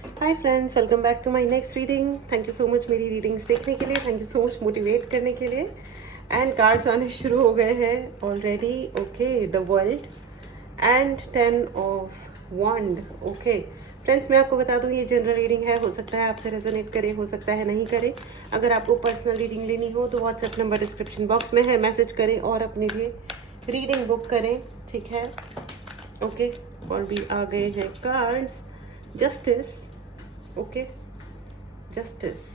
Hi friends, welcome back to my next reading. Thank you so much मेरी readings देखने के लिए, thank you so much motivate करने के लिए। एंड कार्ड्स आने शुरू हो गए हैं already. Okay, the world and 10 of wand. Okay friends, मैं आपको बता दूं ये जनरल रीडिंग है, हो सकता है आपसे रेजोनेट करे, हो सकता है नहीं करे। अगर आपको पर्सनल रीडिंग लेनी हो तो व्हाट्सएप नंबर डिस्क्रिप्शन बॉक्स में है, मैसेज करें और अपने लिए रीडिंग बुक करें, ठीक है। ओके, और भी आ गए हैं cards. Justice, okay, justice,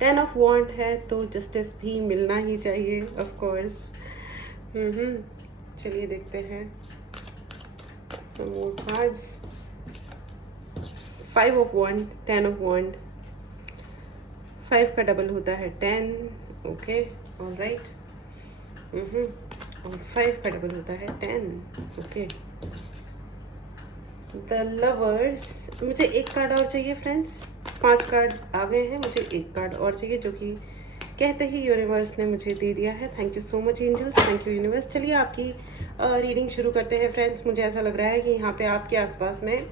10 of wand है तो जस्टिस भी मिलना ही चाहिए ऑफ कोर्स। चलिए देखते हैं some more cards. 5 of wand, 10 of wand, 5 का डबल होता है 10। Okay, all right. और 5 का डबल होता है 10। Okay, the lovers. मुझे एक कार्ड और चाहिए फ्रेंड्स, 5 कार्ड आ गए हैं, मुझे एक कार्ड और चाहिए जो कि कहते ही यूनिवर्स ने मुझे दे दिया है। Thank you so much angels, thank you universe. चलिए आपकी रीडिंग शुरू करते हैं फ्रेंड्स। मुझे ऐसा लग रहा है कि यहाँ पे आपके आसपास में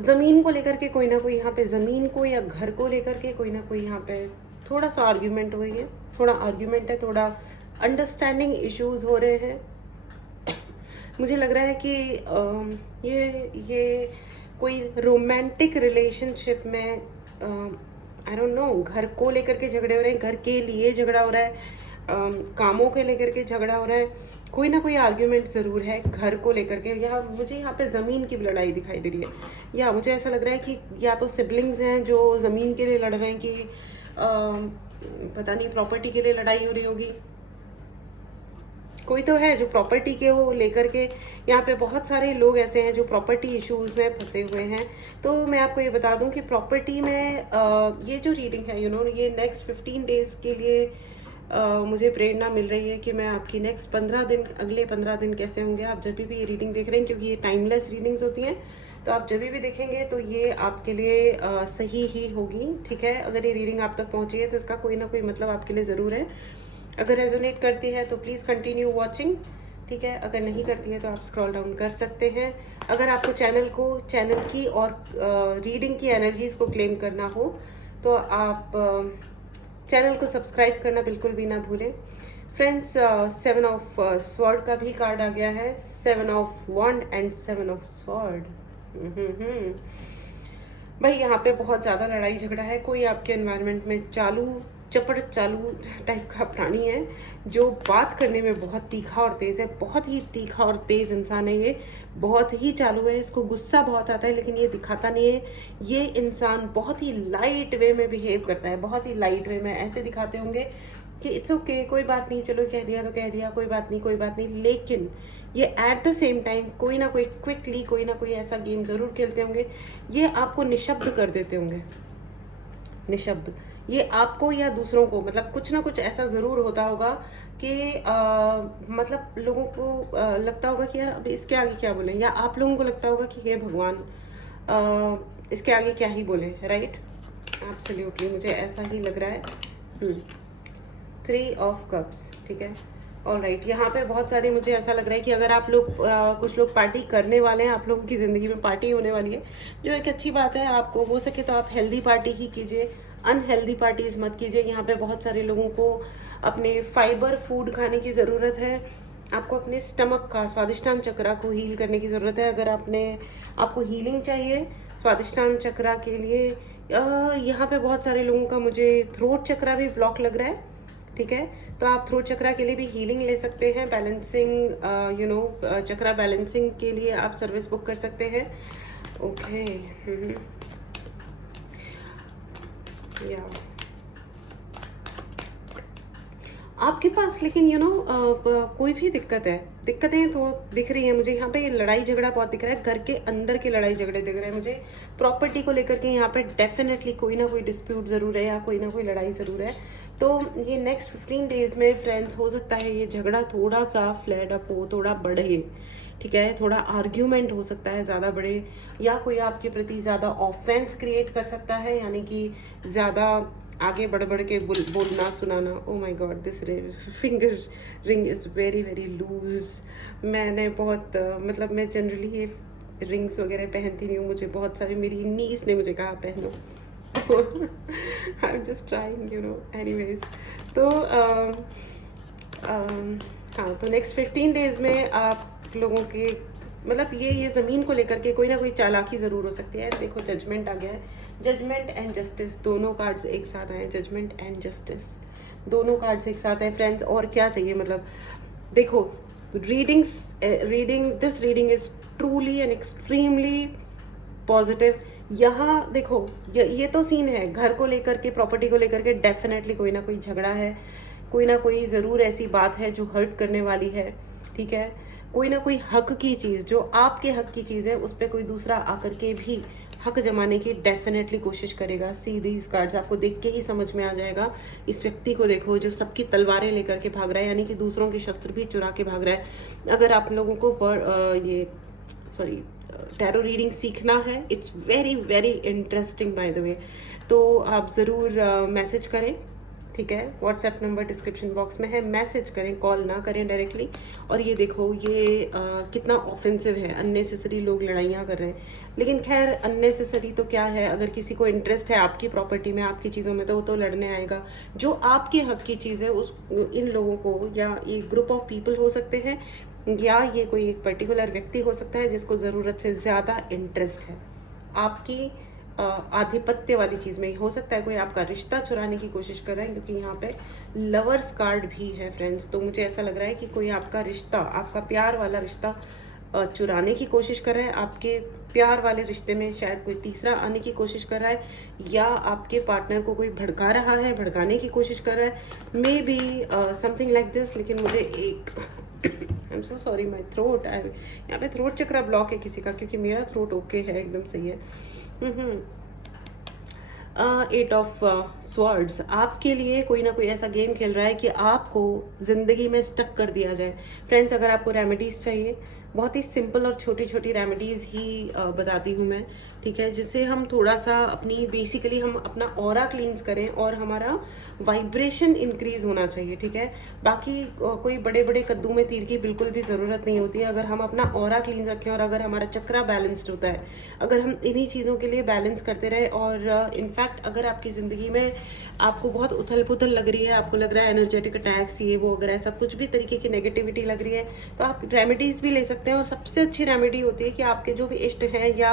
ज़मीन को लेकर के कोई ना कोई, यहाँ पे ज़मीन को या घर को लेकर के कोई ना कोई यहाँ पे थोड़ा सा आर्ग्यूमेंट हुई है, थोड़ा आर्ग्यूमेंट है, थोड़ा अंडरस्टैंडिंग इश्यूज हो रहे हैं। मुझे लग रहा है कि ये कोई रोमांटिक रिलेशनशिप में, आई डोंट नो, घर को लेकर के झगड़े हो रहे हैं, घर के लिए झगड़ा हो रहा है, कामों के लेकर के झगड़ा हो रहा है, कोई ना कोई आर्ग्यूमेंट ज़रूर है घर को लेकर के। या मुझे यहाँ पे ज़मीन की भी लड़ाई दिखाई दे रही है, या मुझे ऐसा लग रहा है कि या तो सिबलिंग्स हैं जो ज़मीन के लिए लड़ रहे हैं, कि पता नहीं प्रॉपर्टी के लिए लड़ाई हो रही होगी। कोई तो है जो प्रॉपर्टी के हो लेकर के, यहाँ पे बहुत सारे लोग ऐसे हैं जो प्रॉपर्टी इश्यूज में फंसे हुए हैं। तो मैं आपको ये बता दूं कि प्रॉपर्टी में ये जो रीडिंग है, ये नेक्स्ट 15 डेज के लिए मुझे प्रेरणा मिल रही है कि मैं आपकी नेक्स्ट 15 दिन, अगले 15 दिन कैसे होंगे। आप जब भी ये रीडिंग देख रहे हैं, क्योंकि ये टाइमलेस रीडिंग्स होती हैं, तो आप जब भी देखेंगे तो ये आपके लिए सही ही होगी, ठीक है। अगर ये रीडिंग आप तक पहुंची है तो इसका कोई ना कोई मतलब आपके लिए ज़रूर है। अगर रेजोनेट करती है तो प्लीज़ कंटिन्यू वॉचिंग, ठीक है। अगर नहीं करती है तो आप स्क्रॉल डाउन कर सकते हैं। अगर आपको चैनल की और रीडिंग की एनर्जीज को क्लेम करना हो तो आप चैनल को सब्सक्राइब करना बिल्कुल भी ना भूलें फ्रेंड्स। 7 ऑफ स्वॉर्ड का भी कार्ड आ गया है, 7 of wand and 7 of sword. भाई यहाँ पे बहुत ज़्यादा लड़ाई झगड़ा है। कोई आपके एनवायरनमेंट में चपड़ चालू टाइप का प्राणी है जो बात करने में बहुत तीखा और तेज है, बहुत ही तीखा और तेज इंसान है ये, बहुत ही चालू है। इसको गुस्सा बहुत आता है लेकिन ये दिखाता नहीं है। ये इंसान बहुत ही लाइट वे में बिहेव करता है, बहुत ही लाइट वे में। ऐसे दिखाते होंगे कि इट्स ओके, कोई बात नहीं, चलो कह दिया तो कह दिया, कोई बात नहीं, कोई बात नहीं। लेकिन ये एट द सेम टाइम कोई ना कोई क्विकली कोई ना कोई ऐसा गेम जरूर खेलते होंगे, ये आपको निशब्द कर देते होंगे। निशब्द, ये आपको या दूसरों को, मतलब कुछ ना कुछ ऐसा जरूर होता होगा कि मतलब लोगों को लगता होगा कि यार अब इसके आगे क्या बोले, या आप लोगों को लगता होगा कि हे भगवान इसके आगे क्या ही बोले, राइट। एब्सोल्युटली मुझे ऐसा ही लग रहा है। 3 ऑफ कप्स, ठीक है, ऑलराइट। यहाँ पे बहुत सारे, मुझे ऐसा लग रहा है कि अगर आप लोग कुछ लोग पार्टी करने वाले हैं, आप लोगों की ज़िंदगी में पार्टी होने वाली है, जो एक अच्छी बात है। आपको हो सके तो आप हेल्दी पार्टी ही कीजिए, अनहेल्दी पार्टीज मत कीजिए। यहाँ पे बहुत सारे लोगों को अपने फाइबर फूड खाने की ज़रूरत है। आपको अपने स्टमक का, स्वादिष्टान चक्रा को हील करने की ज़रूरत है। अगर आपको हीलिंग चाहिए स्वादिष्टान चक्रा के लिए, यहाँ पे बहुत सारे लोगों का मुझे थ्रोट चक्रा भी ब्लॉक लग रहा है, ठीक है। तो आप थ्रोट चक्रा के लिए भी हीलिंग ले सकते हैं। बैलेंसिंग, चक्रा बैलेंसिंग के लिए आप सर्विस बुक कर सकते हैं। ओके, या आपके पास लेकिन कोई भी दिक्कतें तो दिख रही है मुझे। यहाँ पे लड़ाई झगड़ा बहुत दिख रहा है, घर के अंदर के लड़ाई झगड़े दिख रहे हैं मुझे। प्रॉपर्टी को लेकर के यहाँ पे डेफिनेटली कोई ना कोई डिस्प्यूट जरूर है, या कोई ना कोई लड़ाई जरूर है। तो ये नेक्स्ट 15 डेज में फ्रेंड्स, हो सकता है ये झगड़ा थोड़ा सा फ्लैड अप हो, थोड़ा बढ़े, ठीक है। थोड़ा आर्ग्यूमेंट हो सकता है ज़्यादा बढ़े, या कोई आपके प्रति ज़्यादा ऑफेंस क्रिएट कर सकता है, यानी कि ज़्यादा आगे बढ़ बढ़ के बोलना सुनाना। Oh my god, this finger ring is very very loose. मैंने बहुत मतलब मैं जनरली ये रिंग्स वगैरह पहनती नहीं हूँ, मुझे बहुत सारी मेरी नीस ने मुझे कहा पहनो। I am just trying you know. Anyways, तो हाँ, तो नेक्स्ट 15 डेज में आप लोगों के मतलब ये ज़मीन को लेकर के कोई ना कोई चालाकी ज़रूर हो सकती है। देखो जजमेंट आ गया है, जजमेंट एंड जस्टिस दोनों कार्ड्स एक साथ आए, जजमेंट एंड जस्टिस दोनों कार्ड्स एक साथ आए फ्रेंड्स। और क्या चाहिए, मतलब देखो reading this reading is truly and extremely positive. यहाँ देखो ये तो सीन है, घर को लेकर के, प्रॉपर्टी को लेकर के डेफिनेटली कोई ना कोई झगड़ा है, कोई ना कोई ज़रूर ऐसी बात है जो हर्ट करने वाली है, ठीक है। कोई ना कोई हक की चीज़, जो आपके हक की चीज़ है, उस पर कोई दूसरा आकर के भी हक जमाने की डेफिनेटली कोशिश करेगा। सी दीज कार्ड्स आपको देख के ही समझ में आ जाएगा। इस व्यक्ति को देखो जो सबकी तलवारें लेकर के भाग रहा है, यानी कि दूसरों के शस्त्र भी चुरा के भाग रहा है। अगर आप लोगों को टैरो रीडिंग सीखना है, it's very very interesting by the way, तो आप ज़रूर मैसेज करें, ठीक है। व्हाट्सएप नंबर डिस्क्रिप्शन बॉक्स में है, मैसेज करें, कॉल ना करें डायरेक्टली। और ये देखो ये कितना ऑफेंसिव है, अननेसेसरी लोग लड़ाइयाँ कर रहे हैं। लेकिन खैर अननेसेसरी तो क्या है, अगर किसी को इंटरेस्ट है आपकी प्रॉपर्टी में, आपकी चीज़ों में, तो वो तो लड़ने आएगा। जो आपके हक की चीज़ है उस इन लोगों को, या एक ग्रुप ऑफ पीपल हो सकते हैं, या ये कोई एक पर्टिकुलर व्यक्ति हो सकता है जिसको ज़रूरत से ज़्यादा इंटरेस्ट है आपकी आधिपत्य वाली चीज में। हो सकता है कोई आपका रिश्ता चुराने की कोशिश कर रहा है, क्योंकि यहाँ पे लवर्स कार्ड भी है फ्रेंड्स। तो मुझे ऐसा लग रहा है कि कोई आपका रिश्ता, आपका प्यार वाला रिश्ता चुराने की कोशिश कर रहा है। आपके प्यार वाले रिश्ते में शायद कोई तीसरा आने की कोशिश कर रहा है, या आपके पार्टनर को कोई भड़का रहा है, भड़काने की कोशिश कर रहा है, may be something like this. लेकिन मुझे एक I am so sorry my throat, यहाँ पे थ्रोट चक्रा ब्लॉक है किसी का, क्योंकि मेरा थ्रोट ओके है, एकदम सही है। 8 ऑफ स्वॉर्ड्स, आपके लिए कोई ना कोई ऐसा गेम खेल रहा है कि आपको जिंदगी में स्टक कर दिया जाए। फ्रेंड्स, अगर आपको रेमेडीज चाहिए, बहुत ही सिंपल और छोटी छोटी रेमेडीज ही बताती हूँ मैं, ठीक है, जिससे हम थोड़ा सा बेसिकली हम अपना ऑरा क्लींस करें और हमारा वाइब्रेशन इंक्रीज होना चाहिए, ठीक है। बाकी कोई बड़े बड़े कद्दू में तीर की बिल्कुल भी ज़रूरत नहीं होती है। अगर हम अपना ऑरा क्लींस रखें और अगर हमारा चक्रा बैलेंस्ड होता है, अगर हम इन्हीं चीज़ों के लिए बैलेंस करते रहे, और इनफैक्ट अगर आपकी ज़िंदगी में आपको बहुत उथल पुथल लग रही है, आपको लग रहा है एनर्जेटिक अटैक्स ये वो, अगर ऐसा कुछ भी तरीके की नेगेटिविटी लग रही है, तो आप रेमेडीज भी ले सकते हैं। और सबसे अच्छी रेमेडी होती है कि आपके जो भी इष्ट हैं या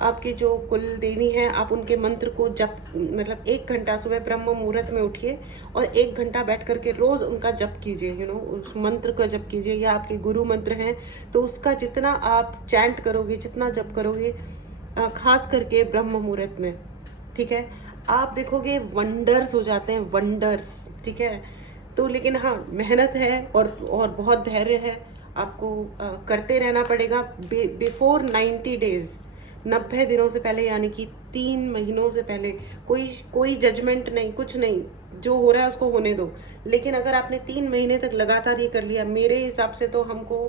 आपके जो कुल देवी हैं, आप उनके मंत्र को जप, मतलब 1 घंटा सुबह ब्रह्म मुहूर्त में उठिए और 1 घंटा बैठ करके रोज उनका जप कीजिए, यू नो, उस मंत्र का जप कीजिए। या आपके गुरु मंत्र हैं तो उसका जितना आप चैंट करोगे, जितना जप करोगे, खास करके ब्रह्म मुहूर्त में, ठीक है, आप देखोगे वंडर्स हो जाते हैं, वंडर्स, ठीक है। तो लेकिन हाँ, मेहनत है और बहुत धैर्य है, आपको करते रहना पड़ेगा। बिफोर 90 डेज, 90 दिनों से पहले, यानी कि 3 महीनों से पहले कोई जजमेंट नहीं, कुछ नहीं, जो हो रहा है उसको होने दो। लेकिन अगर आपने 3 महीने तक लगातार ये कर लिया, मेरे हिसाब से तो हमको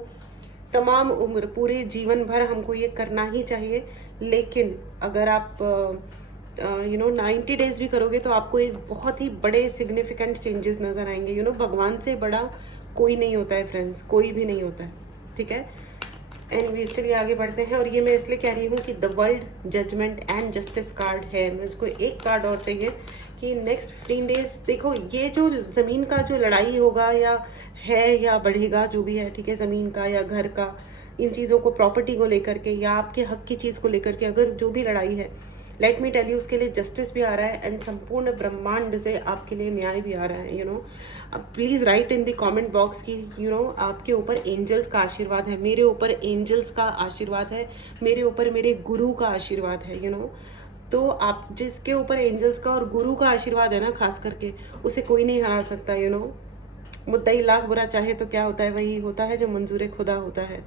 तमाम उम्र, पूरे जीवन भर हमको ये करना ही चाहिए। लेकिन अगर आप 90 डेज भी करोगे तो आपको एक बहुत ही बड़े सिग्निफिकेंट चेंजेस नजर आएंगे। भगवान से बड़ा कोई नहीं होता है फ्रेंड्स, कोई भी नहीं होता है, ठीक है। एंड चलिए आगे बढ़ते हैं। और ये मैं इसलिए कह रही हूँ कि the world, judgement and justice card है। मुझको एक कार्ड और चाहिए कि नेक्स्ट 15 डेज, देखो ये जो जमीन का जो लड़ाई होगा या बढ़ेगा, जो भी है, ठीक है, जमीन का या घर का, इन चीज़ों को, प्रॉपर्टी को लेकर के या आपके हक की चीज़ को लेकर के अगर जो भी लड़ाई है, लेट मी टेल यू, उसके लिए जस्टिस भी आ रहा है एंड संपूर्ण ब्रह्मांड से आपके लिए न्याय भी आ रहा है। अब please right in the comment box कि आपके ऊपर एंजल्स का आशीर्वाद है, मेरे ऊपर एंजल्स का आशीर्वाद है, मेरे ऊपर मेरे गुरु का आशीर्वाद है। तो आप जिसके ऊपर एंजल्स का और गुरु का आशीर्वाद है ना, खास करके, उसे कोई नहीं हरा सकता। मुद्दाई लाख बुरा चाहे तो क्या होता है, वही होता है जो मंजूर खुदा होता है।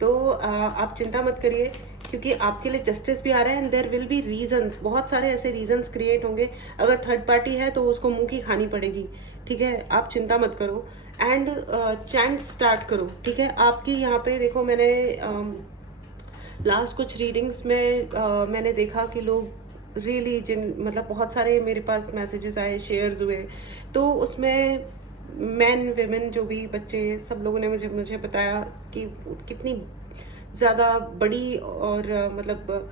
तो आप चिंता मत करिए, क्योंकि आपके लिए जस्टिस भी आ रहा है and there will be reasons, बहुत सारे ऐसे रीजंस क्रिएट होंगे। अगर थर्ड पार्टी है तो उसको मुंह की खानी पड़ेगी, ठीक है। आप चिंता मत करो एंड चैंट स्टार्ट करो, ठीक है। आपकी यहाँ पे देखो, मैंने लास्ट कुछ रीडिंग्स में मैंने देखा कि लोग रियली मतलब बहुत सारे मेरे पास मैसेजेस आए, शेयर्स हुए, तो उसमें मैन, वेमेन, जो भी बच्चे, सब लोगों ने मुझे बताया कि कितनी ज़्यादा बड़ी और मतलब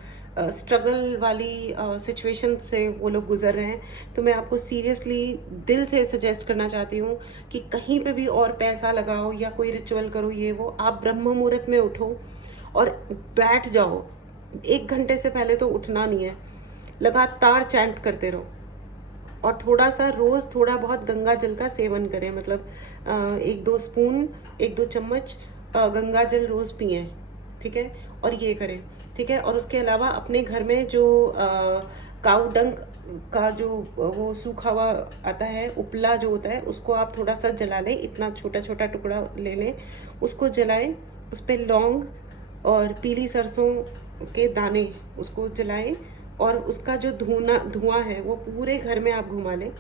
स्ट्रगल वाली सिचुएशन से वो लोग गुजर रहे हैं, तो मैं आपको सीरियसली दिल से सजेस्ट करना चाहती हूँ कि कहीं पे भी और पैसा लगाओ या कोई रिचुअल करो, ये वो, आप ब्रह्म मुहूर्त में उठो और बैठ जाओ। 1 घंटे से पहले तो उठना नहीं है, लगातार चैंट करते रहो और थोड़ा सा रोज थोड़ा बहुत गंगा जल का सेवन करें, मतलब 1-2 स्पून, 1-2 चम्मच गंगा जल रोज पिए, ठीक है, और ये करें, ठीक है। और उसके अलावा अपने घर में जो काऊ डंक का जो वो सूखा हुआ आता है, उपला जो होता है, उसको आप थोड़ा सा जला लें, इतना छोटा छोटा टुकड़ा ले लें, उसको जलाएं, उस पर लौंग और पीली सरसों के दाने उसको जलाएं और उसका जो धुआं है वो पूरे घर में आप घुमा लें।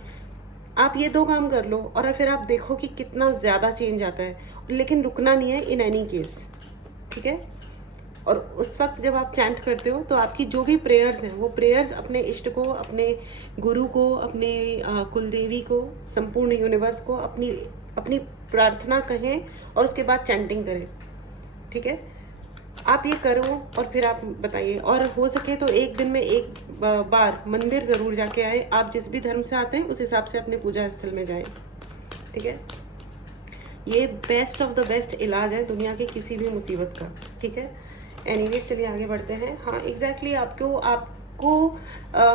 आप ये 2 काम कर लो और फिर आप देखो कि कितना ज़्यादा चेंज आता है, लेकिन रुकना नहीं है इन एनी केस, ठीक है। और उस वक्त जब आप चैंट करते हो तो आपकी जो भी प्रेयर्स हैं वो प्रेयर्स अपने इष्ट को, अपने गुरु को, अपने कुलदेवी को, संपूर्ण यूनिवर्स को अपनी अपनी प्रार्थना कहें और उसके बाद चैंटिंग करें, ठीक है। आप ये करो और फिर आप बताइए, और हो सके तो एक दिन में 1 बार मंदिर जरूर जाके आए। आप जिस भी धर्म से आते हैं उस हिसाब से अपने पूजा स्थल में जाएं, ठीक है। ये बेस्ट ऑफ द बेस्ट इलाज है दुनिया के किसी भी मुसीबत का, ठीक है। एनीवे चलिए आगे बढ़ते हैं। हाँ एग्जैक्टली आपको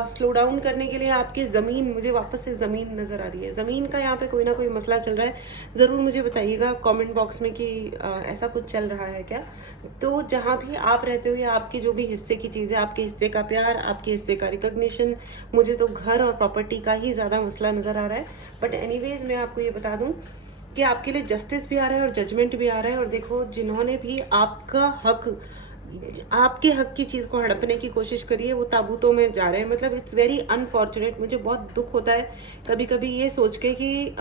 स्लो डाउन करने के लिए आपकी ज़मीन, मुझे वापस से ज़मीन नज़र आ रही है, ज़मीन का यहाँ पे कोई ना कोई मसला चल रहा है। ज़रूर मुझे बताइएगा कमेंट बॉक्स में कि ऐसा कुछ चल रहा है क्या। तो जहाँ भी आप रहते हो या आपके जो भी हिस्से की चीज़ें, आपके हिस्से का प्यार, आपके हिस्से का रिकॉग्निशन, मुझे तो घर और प्रॉपर्टी का ही ज़्यादा मसला नज़र आ रहा है। बट एनीवेज मैं आपको ये बता दूँ कि आपके लिए जस्टिस भी आ रहा है और जजमेंट भी आ रहा है। और देखो, जिन्होंने भी आपके हक की चीज को हड़पने की कोशिश करी है, वो ताबूतों में जा रहे हैं। मतलब इट्स वेरी अनफॉर्चुनेट। मुझे बहुत दुख होता है कभी कभी ये सोच के कि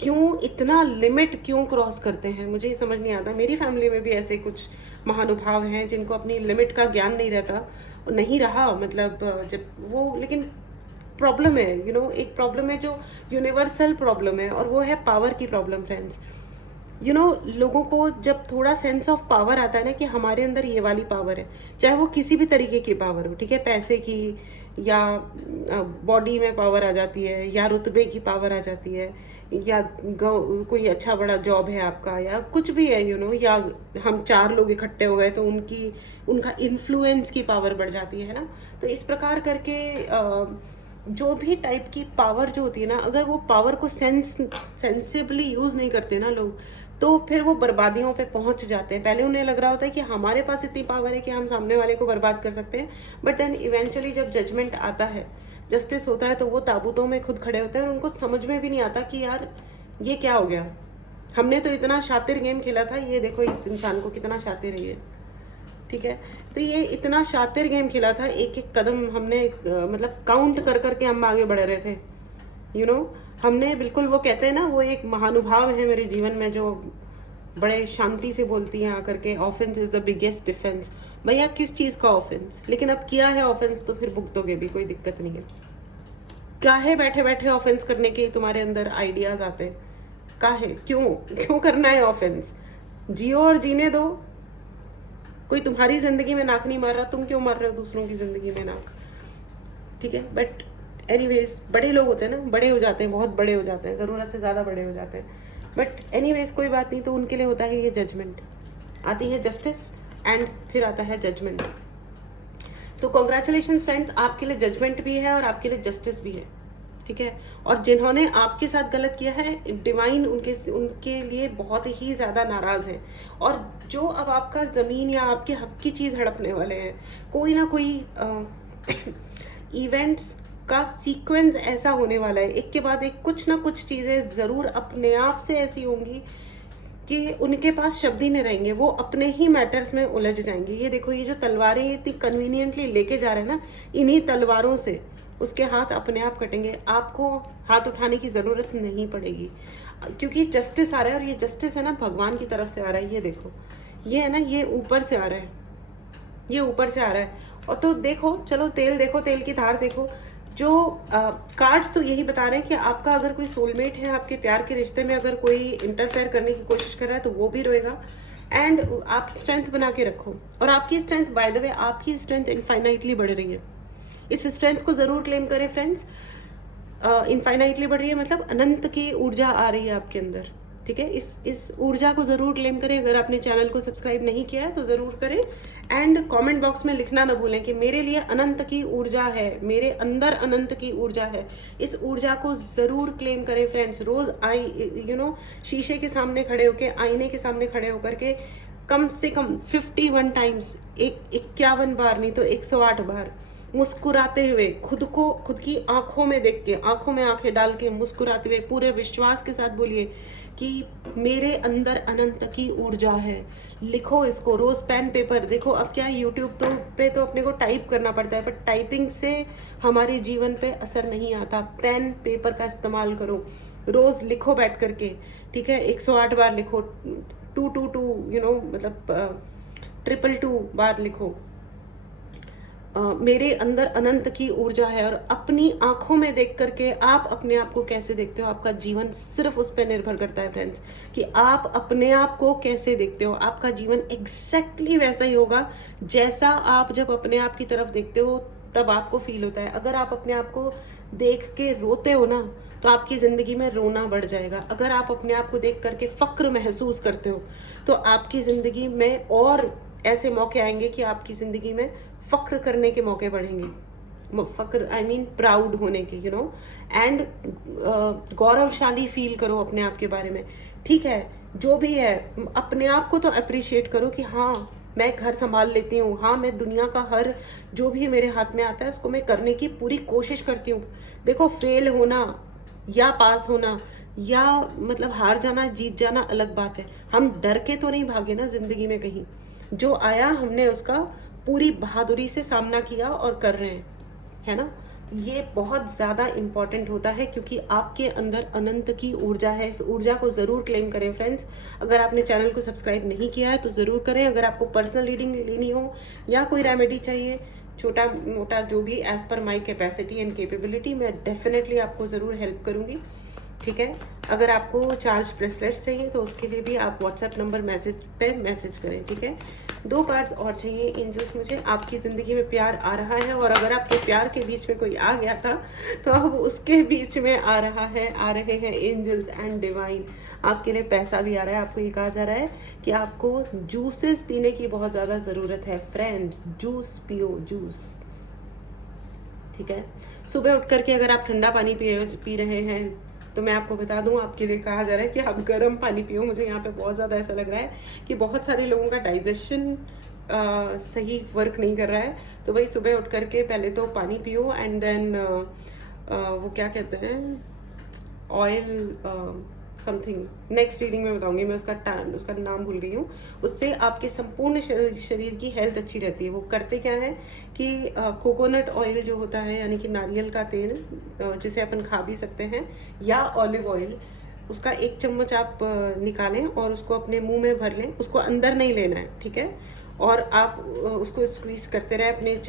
क्यों इतना लिमिट क्यों क्रॉस करते हैं, मुझे ये समझ नहीं आता। मेरी फैमिली में भी ऐसे कुछ महानुभाव हैं जिनको अपनी लिमिट का ज्ञान नहीं रहता, नहीं रहा, मतलब जब वो, लेकिन प्रॉब्लम है, एक प्रॉब्लम है जो यूनिवर्सल प्रॉब्लम है, और वो है पावर की प्रॉब्लम फ्रेंड्स। लोगों को जब थोड़ा सेंस ऑफ पावर आता है ना कि हमारे अंदर ये वाली पावर है, चाहे वो किसी भी तरीके की पावर हो, ठीक है, पैसे की या बॉडी में पावर आ जाती है, या रुतबे की पावर आ जाती है, या कोई अच्छा बड़ा जॉब है आपका, या कुछ भी है, या हम 4 लोग इकट्ठे हो गए तो उनका इन्फ्लुएंस की पावर बढ़ जाती है ना। तो इस प्रकार करके जो भी टाइप की पावर जो होती है ना, अगर वो पावर को सेंसिबली यूज नहीं करते ना लोग, तो फिर वो बर्बादियों पे पहुंच जाते हैं। पहले उन्हें लग रहा होता है कि हमारे पास इतनी पावर है कि हम सामने वाले को बर्बाद कर सकते हैं, बट देन इवेंचुअली जब जजमेंट आता है, जस्टिस होता है, तो वो ताबूतों में खुद खड़े होते हैं और उनको समझ में भी नहीं आता कि यार ये क्या हो गया, हमने तो इतना शातिर गेम खेला था, ये देखो इस इंसान को कितना शातिर है ये, ठीक है। तो ये इतना शातिर गेम खेला था, एक एक कदम हमने मतलब काउंट कर करके हम आगे बढ़ रहे थे, हमने बिल्कुल, वो कहते हैं ना, वो एक महानुभाव है मेरे जीवन में जो बड़े शांति से बोलती है आकर के, offence is the biggest defence. भैया किस चीज का ऑफेंस, लेकिन अब किया है ऑफेंस तो फिर भुगतोगे भी, कोई दिक्कत नहीं है। काहे बैठे बैठे ऑफेंस करने के तुम्हारे अंदर आइडियाज आते हैं, काहे, क्यों करना है ऑफेंस, जियो और जीने दो। कोई तुम्हारी जिंदगी में नाक नहीं मार रहा, तुम क्यों मार रहे हो दूसरों की जिंदगी में नाक, ठीक है। बट एनीवेज, बड़े लोग होते हैं ना, बड़े हो जाते हैं, बहुत बड़े हो जाते हैं, जरूरत से ज्यादा बड़े हो जाते हैं। बट एनीवेज कोई बात नहीं, तो उनके लिए होता है ये जजमेंट, आती है जस्टिस एंड फिर आता है जजमेंट। तो कॉन्ग्रेचुलेशन फ्रेंड्स, आपके लिए जजमेंट भी है और आपके लिए जस्टिस भी है, ठीक है। और जिन्होंने आपके साथ गलत किया है, डिवाइन उनके लिए बहुत ही ज्यादा नाराज है। और जो अब आपका जमीन या आपके हक की चीज हड़पने वाले हैं, कोई ना कोई इवेंट्स का सीक्वेंस ऐसा होने वाला है, एक के बाद एक कुछ ना कुछ चीजें जरूर अपने आप से ऐसी होंगी कि उनके पास शब्द ही नहीं रहेंगे, वो अपने ही मैटर्स में उलझ जाएंगे। ये देखो, ये जो तलवारें इतनी कन्वीनियंटली लेके जा रहे हैं ना, इन्हीं तलवारों से उसके हाथ अपने आप कटेंगे, आपको हाथ उठाने की जरूरत नहीं पड़ेगी, क्योंकि जस्टिस आ रहा है। और ये जस्टिस है ना, भगवान की तरफ से आ रहा है। ये देखो, ये है ना, ये ऊपर से आ रहा है, ये ऊपर से आ रहा है। और तो देखो, चलो तेल देखो, तेल की धार देखो, जो कार्ड्स तो यही बता रहे हैं कि आपका अगर कोई सोलमेट है, आपके प्यार के रिश्ते में अगर कोई इंटरफेयर करने की कोशिश कर रहा है, तो वो भी रोएगा। एंड आप स्ट्रेंथ बना के रखो। और आपकी स्ट्रेंथ, बाय द वे, आपकी स्ट्रेंथ इनफाइनाइटली बढ़ रही है। इस स्ट्रेंथ को जरूर क्लेम करें फ्रेंड्स। इनफाइनाइटली बढ़ रही है मतलब अनंत की ऊर्जा आ रही है आपके अंदर, ठीक है। इस ऊर्जा को जरूर क्लेम करें। अगर आपने चैनल को सब्सक्राइब नहीं किया है तो जरूर करें। एंड कमेंट बॉक्स में लिखना ना भूलें कि मेरे लिए अनंत की ऊर्जा है, मेरे अंदर अनंत की ऊर्जा है। इस ऊर्जा को जरूर क्लेम करें फ्रेंड्स। रोज शीशे के सामने खड़े होकर, आईने के सामने खड़े होकर के कम से कम 51 टाइम्स, 51 बार नहीं तो 108 बार मुस्कुराते हुए, खुद की आंखों में देख के, आंखों में आंखें डाल के मुस्कुराते हुए पूरे विश्वास के साथ बोलिए कि मेरे अंदर अनंत की ऊर्जा है। लिखो इसको रोज, पेन पेपर। देखो अब क्या है, यूट्यूब पे तो अपने को टाइप करना पड़ता है, पर टाइपिंग से हमारे जीवन पे असर नहीं आता। पेन पेपर का इस्तेमाल करो, रोज लिखो बैठ करके, ठीक है। 108 बार लिखो, 222 मतलब 222 बार लिखो। मेरे अंदर अनंत की ऊर्जा है। और अपनी आंखों में देख करके आप अपने आप को कैसे देखते हो, आपका जीवन सिर्फ उस पर निर्भर करता है फ्रेंड्स, कि आप अपने आप को कैसे देखते हो। आपका जीवन एग्जैक्टली वैसा ही होगा जैसा आप जब अपने आप की तरफ देखते हो तब आपको फील होता है। अगर आप अपने आप को देख के रोते हो ना, तो आपकी जिंदगी में रोना बढ़ जाएगा। अगर आप अपने आप को देख करके फक्र महसूस करते हो तो आपकी जिंदगी में और ऐसे मौके आएंगे कि आपकी जिंदगी में फक्र करने के मौके बढ़ेंगे। फक्र आई मीन प्राउड होने के, एंड गौरवशाली फील करो अपने आप के बारे में, ठीक है। जो भी है अपने आप को तो अप्रिशिएट करो कि हाँ मैं घर संभाल लेती हूँ, हाँ मैं दुनिया का हर जो भी मेरे हाथ में आता है उसको मैं करने की पूरी कोशिश करती हूँ। देखो फेल होना या पास होना या मतलब हार जाना जीत जाना अलग बात है। हम डर के तो नहीं भागे ना जिंदगी में कहीं। जो आया हमने उसका पूरी बहादुरी से सामना किया और कर रहे हैं, है ना। ये बहुत ज्यादा इंपॉर्टेंट होता है क्योंकि आपके अंदर अनंत की ऊर्जा है। इस ऊर्जा को जरूर क्लेम करें फ्रेंड्स। अगर आपने चैनल को सब्सक्राइब नहीं किया है तो जरूर करें। अगर आपको पर्सनल रीडिंग लेनी हो या कोई रेमेडी चाहिए, छोटा मोटा जो भी as per my capacity and capability, मैं डेफिनेटली आपको जरूर हेल्प करूंगी, ठीक है। अगर आपको चार्ज ब्रेसलेट्स चाहिए तो उसके लिए भी आप व्हाट्सएप नंबर मैसेज करें, ठीक है। 2 कार्ड्स और चाहिए एंजल्स मुझे। आपकी जिंदगी में प्यार आ रहा है और अगर आपके प्यार के बीच में कोई आ गया था तो अब उसके बीच में आ रहे हैं एंजल्स एंड डिवाइन। आपके लिए पैसा भी आ रहा है। आपको ये कहा जा रहा है कि आपको जूसेस पीने की बहुत ज्यादा जरूरत है फ्रेंड्स। जूस पियो, जूस, ठीक है। सुबह उठ करके अगर आप ठंडा पानी पी रहे हैं तो मैं आपको बता दूं, आपके लिए कहा जा रहा है कि आप गर्म पानी पियो। मुझे यहाँ पे बहुत ज़्यादा ऐसा लग रहा है कि बहुत सारे लोगों का डाइजेशन सही वर्क नहीं कर रहा है। तो भाई सुबह उठ करके पहले तो पानी पियो एंड देन वो क्या कहते हैं, ऑयल समथिंग, नेक्स्ट रीडिंग में बताऊंगी मैं, उसका नाम भूल गई हूँ। उससे आपके संपूर्ण शरीर की हेल्थ अच्छी रहती है। वो करते क्या है कि कोकोनट ऑयल जो होता है यानी कि नारियल का तेल, जिसे अपन खा भी सकते हैं, या ऑलिव ऑयल, उसका 1 चम्मच आप निकालें और उसको अपने मुंह में भर लें। उसको अंदर नहीं लेना है, ठीक है। और आप उसको स्क्वीज करते रहे अपने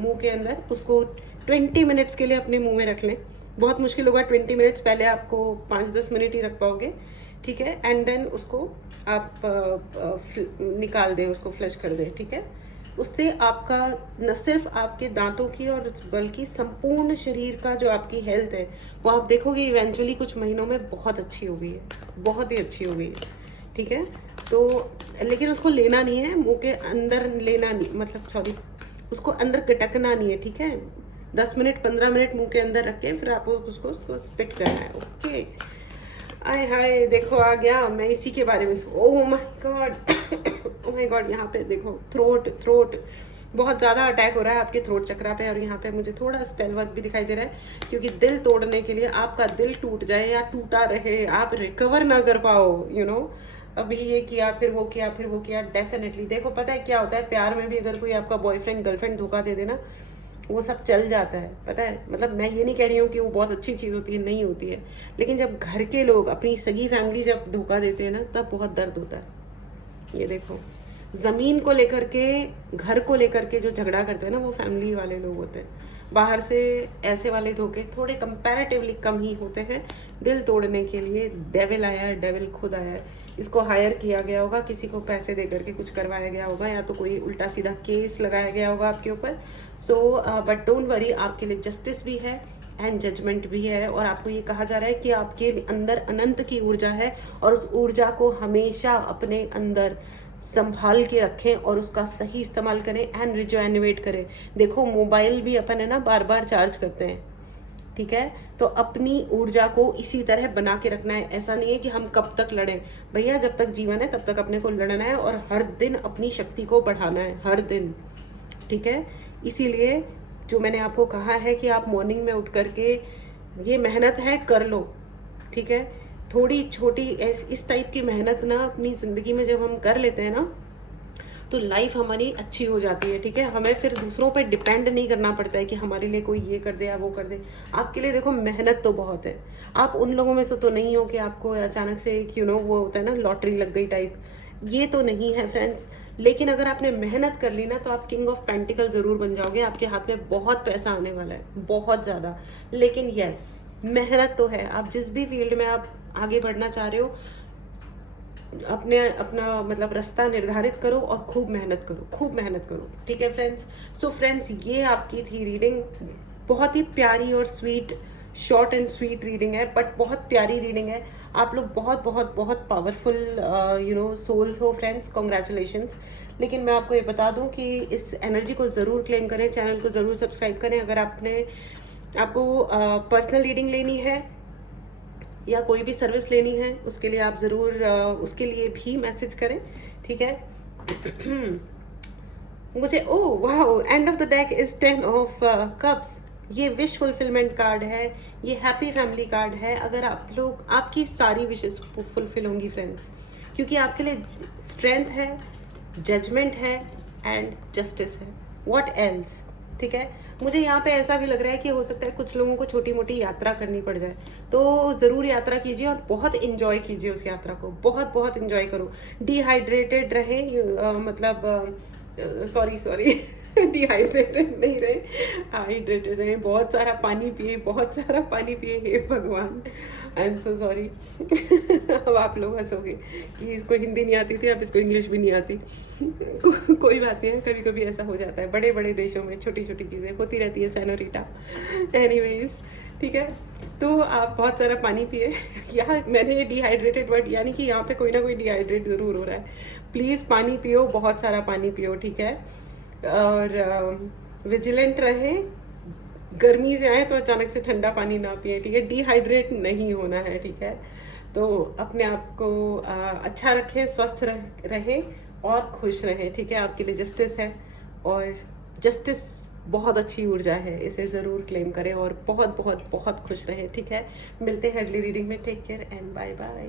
मुंह के अंदर। उसको 20 मिनट्स के लिए अपने मुंह में रख लें। बहुत मुश्किल होगा 20 मिनट्स, पहले आपको 5-10 मिनट ही रख पाओगे, ठीक है। एंड देन उसको आप निकाल दें, उसको फ्लश कर दें, ठीक है। उससे आपका न सिर्फ आपके दांतों की और बल्कि संपूर्ण शरीर का जो आपकी हेल्थ है वो आप देखोगे इवेंचुअली कुछ महीनों में बहुत अच्छी हो गई है, बहुत ही अच्छी हो गई है, ठीक है। तो लेकिन उसको लेना नहीं है मुंह के अंदर, लेना नहीं मतलब सॉरी, उसको अंदर गटकना नहीं है, ठीक है। 10 मिनट 15 मिनट मुंह के अंदर रख के फिर आपको उसको स्पिट करना है, ओके। आय हाय देखो आ गया, मैं इसी के बारे में, oh my God, oh my God. यहाँ पे देखो थ्रोट बहुत ज्यादा अटैक हो रहा है आपके थ्रोट चक्रा पे। और यहाँ पे मुझे थोड़ा स्पेल वर्क भी दिखाई दे रहा है क्योंकि दिल तोड़ने के लिए, आपका दिल टूट जाए या टूटा रहे, आप रिकवर ना कर पाओ, अभी ये किया फिर वो किया, डेफिनेटली। देखो पता है क्या होता है, प्यार में भी अगर कोई आपका बॉयफ्रेंड गर्लफ्रेंड धोखा दे देना, वो सब चल जाता है, पता है। मतलब मैं ये नहीं कह रही हूँ कि वो बहुत अच्छी चीज होती है, नहीं होती है, लेकिन जब घर के लोग, अपनी सगी फैमिली जब धोखा देते हैं ना, तब बहुत दर्द होता है। ये देखो, जमीन को लेकर के, घर को लेकर के जो झगड़ा करते हैं ना, वो फैमिली वाले लोग होते हैं। बाहर से ऐसे वाले धोखे थोड़े कंपैरेटिवली कम ही होते हैं। दिल तोड़ने के लिए डेविल आया है, डेविल खुद आया है। इसको हायर किया गया होगा, किसी को पैसे दे करके कुछ करवाया गया होगा, या तो कोई उल्टा सीधा केस लगाया गया होगा आपके ऊपर। सो बट डोंट वरी, आपके लिए जस्टिस भी है एंड जजमेंट भी है, और आपको ये कहा जा रहा है कि आपके अंदर अनंत की ऊर्जा है, और उस ऊर्जा को हमेशा अपने अंदर संभाल के रखें और उसका सही इस्तेमाल करें एंड रिजोइनोवेट करें। देखो मोबाइल भी अपन है ना बार बार चार्ज करते हैं, ठीक है, तो अपनी ऊर्जा को इसी तरह बना के रखना है। ऐसा नहीं है कि हम कब तक लड़ें, भैया जब तक जीवन है तब तक अपने को लड़ना है और हर दिन अपनी शक्ति को बढ़ाना है, हर दिन, ठीक है। इसीलिए जो मैंने आपको कहा है कि आप मॉर्निंग में उठ करके ये मेहनत है कर लो, ठीक है। थोड़ी छोटी इस टाइप की मेहनत ना अपनी जिंदगी में जब हम कर लेते हैं ना, तो लाइफ हमारी अच्छी हो जाती है, ठीक है। हमें फिर दूसरों पे डिपेंड नहीं करना पड़ता है कि हमारे लिए कोई ये कर दे या वो कर दे। आपके लिए देखो मेहनत तो बहुत है, आप उन लोगों में से तो नहीं हो कि आपको अचानक से वो होता है ना लॉटरी लग गई टाइप, ये तो नहीं है फ्रेंड्स। लेकिन अगर आपने मेहनत कर ली ना तो आप किंग ऑफ पेंटिकल जरूर बन जाओगे, आपके हाथ में बहुत पैसा आने वाला है, बहुत ज्यादा। लेकिन यस, मेहनत तो है। आप जिस भी फील्ड में आप आगे बढ़ना चाह रहे हो, अपना मतलब रास्ता निर्धारित करो और खूब मेहनत करो, खूब मेहनत करो, ठीक है फ्रेंड्स। सो फ्रेंड्स, ये आपकी थी रीडिंग, बहुत ही प्यारी और sweet, short and sweet reading है, बट बहुत प्यारी रीडिंग है। आप लोग बहुत बहुत बहुत पावरफुल सोल्स हो फ्रेंड्स, कॉन्ग्रेचुलेशंस। लेकिन मैं आपको ये बता दूं कि इस एनर्जी को जरूर क्लेम करें, चैनल को जरूर सब्सक्राइब करें। अगर आपको पर्सनल रीडिंग लेनी है या कोई भी सर्विस लेनी है, उसके लिए आप जरूर उसके लिए भी मैसेज करें, ठीक है। मुझे wow, end of the deck is 10 of cups. ये विश फुलफिलमेंट कार्ड है, ये हैप्पी फैमिली कार्ड है। अगर आप लोग, आपकी सारी विशेस फुलफिल होंगी फ्रेंड्स, क्योंकि आपके लिए स्ट्रेंथ है, जजमेंट है एंड जस्टिस है। व्हाट एल्स, ठीक है। मुझे यहाँ पे ऐसा भी लग रहा है कि हो सकता है कुछ लोगों को छोटी मोटी यात्रा करनी पड़ जाए, तो जरूर यात्रा कीजिए और बहुत इंजॉय कीजिए उस यात्रा को, बहुत बहुत इंजॉय करो। डिहाइड्रेटेड रहें, मतलब सॉरी डिहाइड्रेटेड नहीं रहे, हाइड्रेटेड रहे, बहुत सारा पानी पिए, बहुत सारा पानी पिए। हे भगवान, आई एम सो सॉरी। अब आप लोग हंसोगे कि इसको हिंदी नहीं आती थी, अब इसको इंग्लिश भी नहीं आती। कोई बात नहीं है, कभी कभी ऐसा हो जाता है, बड़े बड़े देशों में छोटी छोटी चीजें होती रहती है सेनोरिटा। एनीवेज, ठीक है, तो आप बहुत सारा पानी पिए। यार मैंने ये डिहाइड्रेटेड वर्ड, यानी कि यहाँ पे कोई ना कोई डिहाइड्रेट जरूर हो रहा है। प्लीज पानी पियो, बहुत सारा पानी पियो, ठीक है। और विजिलेंट रहें, गर्मी से आए तो अचानक से ठंडा पानी ना पिए, ठीक है। डिहाइड्रेट नहीं होना है, ठीक है। तो अपने आप को अच्छा रखें, स्वस्थ रहें और खुश रहें, ठीक है। आपके लिए जस्टिस है, और जस्टिस बहुत अच्छी ऊर्जा है, इसे जरूर क्लेम करें और बहुत बहुत बहुत खुश रहें, ठीक है। मिलते हैं अगली रीडिंग में। Take care and bye bye.